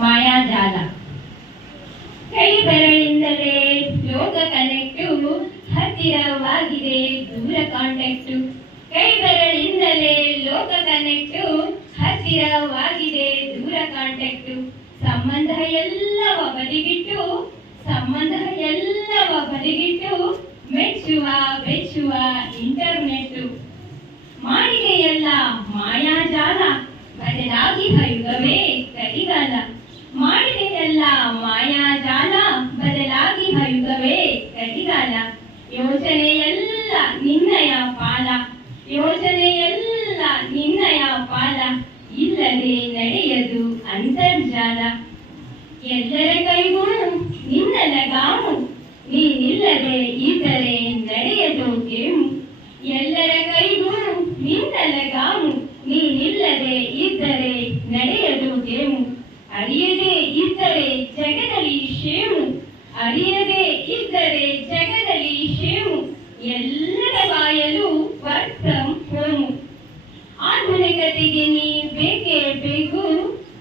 ಮಾಯಾಜಾಲ. ಕೈ ಬೆರಳಿಂದಲೇ ಯೋಗ ಕನೆಕ್ಟು ಹತ್ತಿರವಾಗಿದೆ, ದೂರ ಕಾಂಟ್ಯಾಕ್ಟು ಕೈ ಬೆರಳಿಂದಲೇ ಲೋಕ ಕನೆಕ್ಟು ಹತ್ತಿರವಾಗಿದೆ, ದೂರ ಕಾಂಟ್ಯಾಕ್ಟು ಸಂಬಂಧ ಎಲ್ಲವ ಬದಿಗಿಟ್ಟು, ಸಂಬಂಧ ಎಲ್ಲವ ಬದಿಗಿಟ್ಟು, ಮೆಚ್ಚುವ, ಬೆಚ್ಚುವ ಇಂಟರ್ನೆಟ್ಟು ಮಾಡಿದೆಯಲ್ಲ ಮಾಯಾಜಾಲ, ಬದಲಾಗಿ ಹರಿಯುವವೇ ಕಲಿಗಾಲ ಮಾಡಿದೆಯಲ್ಲ ಮಾಯಾಜಾಲ ಬದಲಾಗಿ ಯುಗವೇ ಕಲಿಗಾಲ ಯೋಚನೆಯೆಲ್ಲ ನಿನ್ನಯ ಪಾಲ, ಯೋಚನೆಯೆಲ್ಲ ನಿನ್ನಯ ಪಾಲ. ಇಲ್ಲದೆ ನಡೆಯದು ಅಂತರ್ಜಾಲ. ಎಲ್ಲರ ಕೈಗೂ ನಿನ್ನ ಲಗಾಮು ನೀನಿಲ್ಲದೆ ಇದ್ದರೆ ನಡೆಯದು ಗೇಮು. ಎಲ್ಲರ ಕೈಗೂ ನಿನ್ನ ಲಗಾಮು ನೀನಿಲ್ಲದೆ ಇದ್ದರೆ ನಡೆಯದು ಗೇಮು. ಅರಿಯದೆ ಇದ್ದರೆ ಜಗದಲ್ಲಿ ಶೇಮು ಅರಿಯದೆ ಇದ್ದರೆ ಜಗದಲ್ಲಿ ಶೇಮು ಎಲ್ಲರ ಬಾಯಲು ವರ್ಕ್ ಫ್ರಮ್ ಹೋಮು ಆಧುನಿಕತೆಗೆ ನೀ ಬೇಕೇ? ಬೇಕು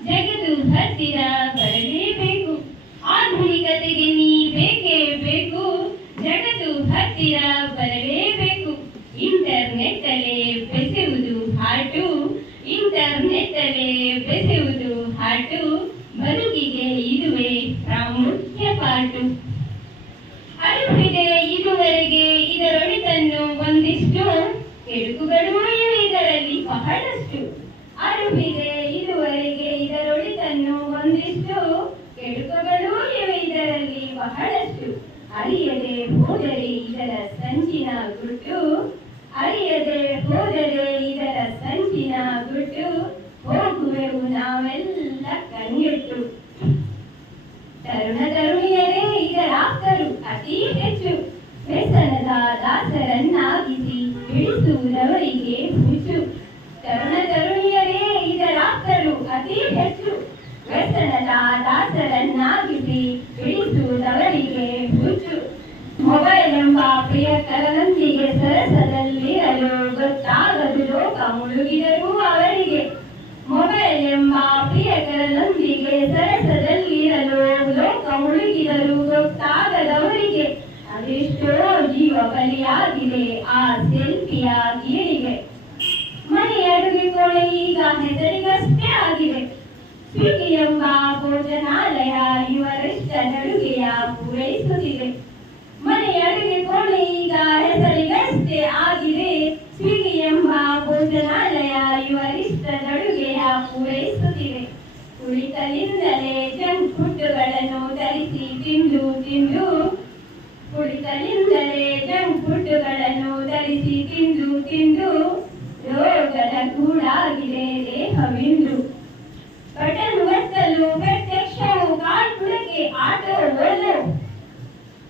ಜಗದು ಹತ್ತಿರ ಬರಲೇಬೇಕು. ಆಧುನಿಕತೆಗೆ ನೀ ಬೇಕೇ? ಬೇಕು ಜಗದು ಹತ್ತಿರ ಬರಲೇಬೇಕು. ಇಂಟರ್ನೆಟ್ ಅಲ್ಲೇ ಬೆಸೆಯುವುದು ಹಾಟು. ಇಂಟರ್ನೆಟ್ ಅಲ್ಲೇ ಬೆಸೆಯುವುದು ಹಾಟು ಬದುಕಿಗೆ ಇದುವೆ ಪ್ರಾಮುಖ್ಯ ಪಾಟು ಅರಿವಿದೆ ಇದುವರೆಗೆ ಇದರೊಳಿತನ್ನು ಒಂದಿಷ್ಟು ಕೆಡುಕುಗಳು ಇದರಲ್ಲಿ ಬಹಳಷ್ಟು. ಅರಿವಿದೆ ಇದುವರೆಗೆ ಇದರೊಳಿತನ್ನು ಒಂದಿಷ್ಟು ಕೆಡುಕುಗಳು ಇದರಲ್ಲಿ ಬಹಳಷ್ಟು. ಅರಿಯದೆ ಹೋದರೆ ಇದರ ಸಂಚಿನ ಗುಟ್ಟು ಅರಿಯದೆ ಹೋದರೆ ಇದರ ಸಂಚಿನ ಗುಟ್ಟು ಹೋಗುವೆವು ನಾವೆಲ್ಲ ಕಣ್ಗೆಟ್ಟು ತರುಣ ತರುಣಿಯರೇ ಇದರಾಪ್ತರು ಅತಿ ಹೆಚ್ಚು ವ್ಯಸನದ ದಾಸರನ್ನಾಗಿಸಿ ಬಿಡಿಸುವುದವರಿಗೆ ಹುಚ್ಚು. ತರುಣ ತರುಣಿಯರೇ ಇದರಾಪ್ತರು ಅತಿ ಹೆಚ್ಚು. ವ್ಯಸನದ ದಾಸರನ್ನಾಗಿಸಿ ಬಿಡಿಸುವುದವರಿಗೆ ಹುಚ್ಚು. ಮೊಬೈಲ್ ಎಂಬ ಪ್ರಿಯಕರನೊಂದಿಗೆ ಸರಸದಲ್ಲಿರಲು ಗೊತ್ತಾಗದು ಲೋಕ ಮುಳುಗಿದರೂ ಅವರಿಗೆ. ಮೊಬೈಲ್ ಎಂಬ ಪ್ರಿಯಕರನೊಂದಿಗೆ ಸರಸದಲ್ಲಿರಲು ಲೋಕ ಗೊತ್ತಾಗದವರಿಗೆ. ಅದೆಷ್ಟೋ ಬಲಿಯಾಗಿದೆ ಆ ಸೆಲ್ಫಿಯ ಗೀಳಿಗೆ. ಮನೆ ಅಡುಗೆ ಕೋಣೆ ಈಗ ಹೆಸರಿಗಷ್ಟೇ ಆಗಿದೆ. ಸ್ವಿಗ್ಗಿ ಎಂಬ ಭೋಜನಾಲಯ ಇವರಿಷ್ಟ ನಡುಗೆಯ ಪೂರೈಸುತ್ತಿದೆ ಮನೆ ಅಡುಗೆ ಕೋಣೆ ಈಗ ಹೆಸರಿಗಷ್ಟೇ ಆಗಿದೆ. ಸ್ವಿಗ್ಗಿ ಎಂಬ ಭೋಜನಾಲಯ ಇವರಿಷ್ಟ ನಡುಗೆಯ ಪೂರೈಸುತ್ತಿದೆ ಕುಳಿತಲಿಂದಲೇ ಜಂಕ್ ಫುಡ್ಗಳನ್ನು ಧರಿಸಿ ತಿಂದು ತಿಂದು ಕುಳಿತಲಿಂದಲೇ ಜಂಕ್ ಫುಡ್ಗಳನ್ನು ಧರಿಸಿ ತಿಂದು ತಿಂದು ರೋಗದ ಗೂಡಾಗಿದೆ ದೇಹವೆಂದು. ಪಟನ್ ಒತ್ತಲು, ಪ್ರತ್ಯಕ್ಷವು ಕಾಲ್ಪುರಕ್ಕೆ ಆಟೋ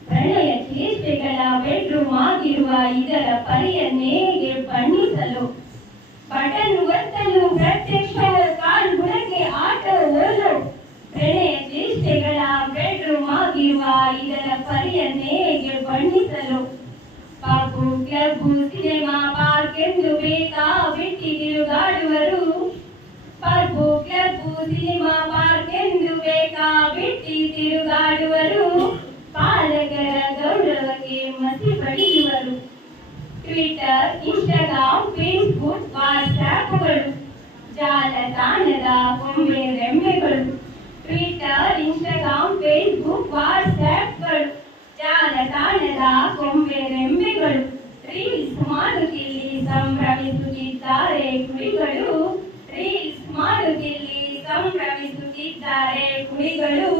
ಪ್ರಣಯ ಚೇಷ್ಟೆಗಳ ಬೆಡ್ರೂಮ್ ಆಗಿರುವ ಇದರ ಪರಿಯನ್ನೇಗೆ ಬಣ್ಣಿಸಲು. ಬಟನ್ ಒತ್ತಲು ಬಡಿಯುವರು ಟ್ವಿಟರ್ ಇನ್ಸ್ಟಾಗ್ರಾಮ್ ಫೇಸ್ಬುಕ್ ವಾಟ್ಸ್ಆ್ಯಪ್ಗಳು ಜಾಲತಾಣದ ಗೊಂಬೆ ರೆಂಬೆಗಳು ಟ್ವಿಟರ್ ಇನ್ಸ್ಟಾಗ್ರಾಮ್ ಫೇಸ್ಬುಕ್ ವಾಟ್ಸ್ಆ್ಯಪ್ಗಳು ಜಾಲತಾಣದ ಗೊಂಬೆ ರೆಂಬೆಗಳು ರೀಲ್ಸ್ ಮಾಡುತ್ತಿಲ್ಲಿ ಸಂಭ್ರಮಿಸುತ್ತಿದ್ದಾರೆ ಕುರಿಗಳು. ರೀಲ್ಸ್ ಮಾಡುತ್ತಿಲ್ಲಿ ಸಂಭ್ರಮಿಸುತ್ತಿದ್ದಾರೆ ಕುರಿಗಳು.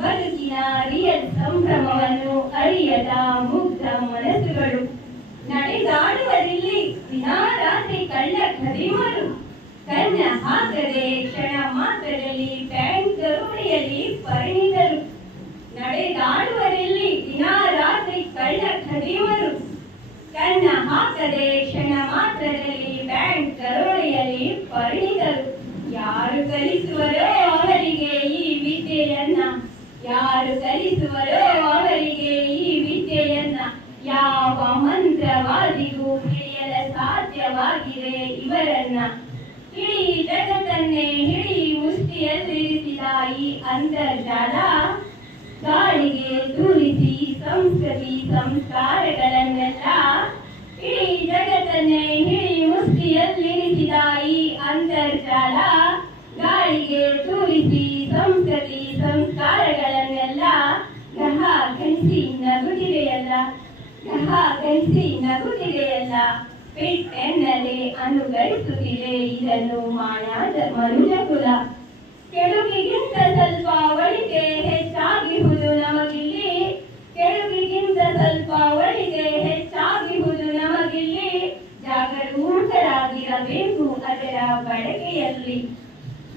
ಬದುಕಿನ ರಿಯಲ್ ಸಂಭ್ರಮವನ್ನು ಅರಿಯದ ಮುಗ್ಧ ನಡೆದಾಡುವರಿಲ್ಲಿ ದಿನಾ ರಾತ್ರಿ ಕಳ್ಳ ಖದೀಮರು ಕನ್ನ ಹಾಕದೆ ಕ್ಷಣ ಮಾತ್ರದಲ್ಲಿ ಬ್ಯಾಂಕ್ ದರೋಡೆಯಲ್ಲಿ ಪರಿಣಿತರು. ನಡೆದಾಡುವರಿಲ್ಲಿ ದಿನಾ ರಾತ್ರಿ ಕಳ್ಳ ಖದೀಮರು ಕನ್ನ ಹಾಕದೆ ಕ್ಷಣ ಮಾತ್ರದಲ್ಲಿ ಬ್ಯಾಂಕ್ ದರೋಡೆಯಲ್ಲಿ ಪರಿಣಿತರು ಯಾರು ಕಲಿಸುವರೋ ಅವರಿಗೆ ಈ ವಿದ್ಯೆಯನ್ನ ಯಾರು ಕಲಿಸುವರೋ ಅವರಿಗೆ ಈ ವಿದ್ಯೆಯನ್ನ ಯಾವ ಮಂತ್ರವಾದಿಗೂ ತಿಳಿಯಲ ಸಾಧ್ಯವಾಗಿದೆ ಇವರನ್ನ. ಇಡೀ ಜಗತ್ತನ್ನೇ ಹಿಡಿ ಮುಷ್ಟಿಯಲ್ಲಿರಿಸಿದ ಈ ಅಂತರ್ಜಾಲ. ಗಾಳಿಗೆ ತೂರಿಸಿ ಸಂಸ್ಕೃತಿ ಸಂಸ್ಕಾರಗಳನ್ನೆಲ್ಲ ಇಡೀ ಜಗತ್ತನ್ನೇ ಹಿಡಿ ಮುಷ್ಟಿಯಲ್ಲಿರಿಸಿದ ಈ ಅಂತರ್ಜಾಲ. ಗಾಳಿಗೆ ತೂರಿಸಿ ಸಂಸ್ಕೃತಿ ಸಂಸ್ಕಾರಗಳನ್ನೆಲ್ಲ ಗ್ರಹ ಗಣಿಸಿ ನಗುತ್ತಿದೆಯಲ್ಲ. ಗ್ರಹ ಗಣಿಸಿ ನಗುತ್ತಿದೆಯಲ್ಲ ಪೆಟ್ಟೆನ್ನಲೆ ಅನುಗರಿಸುತ್ತಿದೆ ಇದನ್ನು ಮಾಯಾದ ಮನುಜ ಕುಲ. ಕೆಡುಕಿಗಿಂತ ಸ್ವಲ್ಪ ಒಳಿಗೆ ಹೆಚ್ಚಾಗಿಹುದು ನಮಗಿಲ್ಲಿ. ಕೆಡುಕಿಗಿಂತ ಸ್ವಲ್ಪ ಒಳಿಗೆ ಹೆಚ್ಚಾಗಿಹುದು ನಮಗಿಲ್ಲಿ. ಜಾಗರೂಕರಾಗಿರಬೇಕು ಅದರ ಬಳಕೆಯಲ್ಲಿ.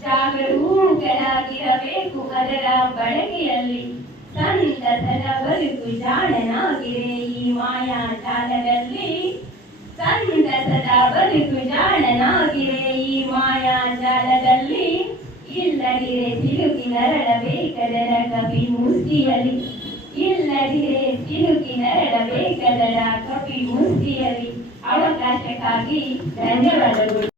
ಜಾಗರೂಕರಾಗಿರಬೇಕು ಅದರ ಬಳಕೆಯಲ್ಲಿ. ಸಂತಸದ ಬದುಕು ಜಾಣನಾಗಿರೆ ಈ ಮಾಯಾಜಾಲದಲ್ಲಿ ಸದಾ ಬದುಕು ಜಾಣನಾಗಿರೆ ಈ ಮಾಯಾಜಾಲದಲ್ಲಿ ಇಲ್ಲದಿರೆ ಸಿಲುಕಿ ನರಳಬೇಕದರ ಕಪಿ ಮುಷ್ಟಿಯಲ್ಲಿ ಇಲ್ಲದಿರೆ ಸಿಲುಕಿ ನರಳಬೇಕದರ ಕಪಿ ಮುಷ್ಟಿಯಲ್ಲಿ ಅವಕಾಶಕ್ಕಾಗಿ ಧನ್ಯವಾದಗಳು.